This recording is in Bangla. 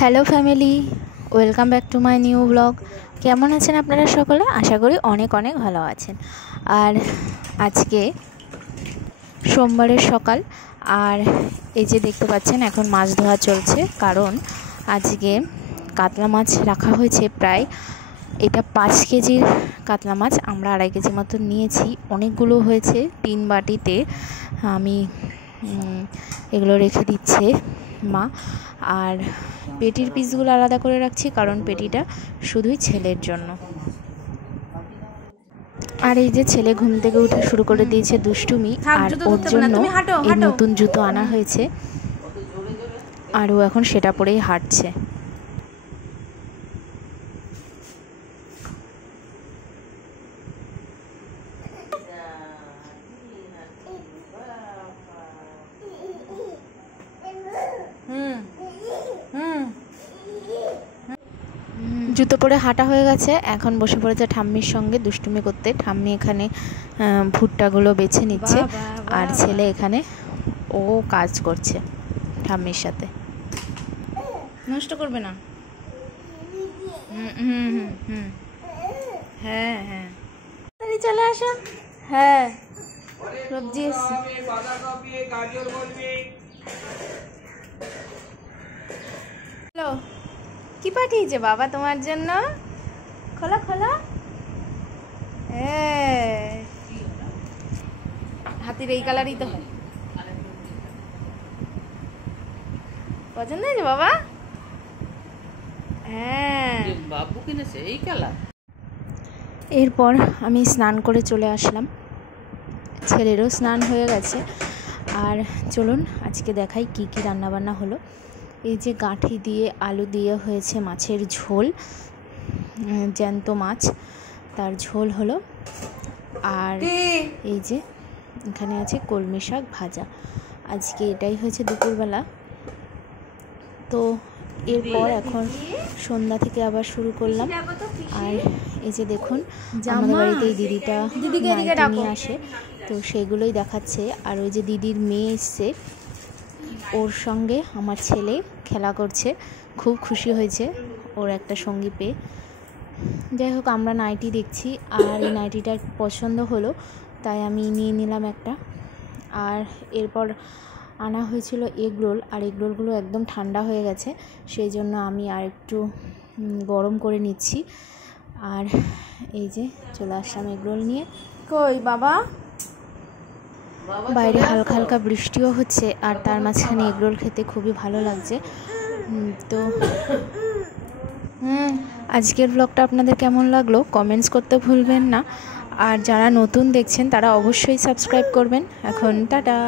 Hello family, welcome back to my new blog. কেমন আছেন আপনারা সকলে? আশা করি অনেক অনেক ভালো আছেন। আর আজকে সোমবারের সকাল, আর এই যে দেখতে পাচ্ছেন এখন মাছ ধোয়া চলছে, কারণ আজকে কাতলা মাছ রাখা হয়েছে প্রায়, এটা 5 কেজির কাতলা মাছ। আমরা 2.5 কেজি মতো নিয়েছি, অনেকগুলো হয়েছে। 3 বাটিতে আমি এগুলো রেখে দিচ্ছে মা। আর পেটির পিসগুলো আলাদা করে রাখছি, কারণ পেটিটা শুধুই ছেলের জন্য। আর এই যে ছেলে ঘুম থেকে উঠে শুরু করে দিয়েছে দুষ্টুমি, আর ওর জন্য এই নতুন জুতো আনা হয়েছে, আর ও এখন সেটা পরেই হাঁটছে। জুতো পরে হাঁটা হয়ে গেছে, এখন বসে পড়েছে ঠাম্মির সঙ্গে দুষ্টুমি করতে। ঠাম্মি এখানে ভুট্টাগুলো বেছে নিচ্ছে, আর ছেলে এখানে ও কাজ করছে ঠাম্মির সাথে। নষ্ট করবে না। হ্যাঁ হ্যাঁ, চলে আসো। হ্যাঁ, সবজি এসছে। হ্যালো, কি পাঠিয়েছে বাবা তোমার জন্য? খোলা খোলা। হাতির এই কালারই তো হয়। পছন্দ হয়েছে বাবা? হ্যাঁ, বাবু কিনেছে এই কালার। এরপর আমি স্নান করে চলে আসলাম, ছেলেরও স্নান হয়ে গেছে। আর চলুন আজকে দেখাই কি কি রান্নাবান্না হলো। এই যে গাঁঠি দিয়ে আলু দিয়ে হয়েছে মাছের ঝোল, জ্যান্ত মাছ, তার ঝোল হলো। আর এই যে এখানে আছে কলমি শাক ভাজা। আজকে এটাই হয়েছে দুপুরবেলা। তো এরপর এখন সন্ধ্যা থেকে আবার শুরু করলাম। আর এই যে দেখুন, আমাদের বাড়িতে এই দিদিটা নিয়ে আসে, তো সেগুলোই দেখাচ্ছে। আর ওই যে দিদির মেয়ে এসছে, ওর সঙ্গে আমার ছেলে খেলা করছে, খুব খুশি হয়েছে ওর একটা সঙ্গী পেয়ে। যাই হোক, আমরা নাইটি দেখছি, আর এই নাইটিটা পছন্দ হলো, তাই আমি নিয়ে নিলাম একটা। আর এরপর আনা হয়েছিল এগ রোল, আর এগ রোলগুলো একদম ঠান্ডা হয়ে গেছে, সেই জন্য আমি আর একটু গরম করে নিচ্ছি। আর এই যে চলে আসলাম এগ রোল নিয়ে। কই বাবা? বাইরে হালকা হালকা বৃষ্টিও হচ্ছে, আর তার মাঝখানে এগ রোল খেতে খুবই ভালো লাগছে। তো আজকের ব্লগটা আপনাদের কেমন লাগলো কমেন্টস করতে ভুলবেন না। আর যারা নতুন দেখছেন তারা অবশ্যই সাবস্ক্রাইব করবেন। এখন টাটা।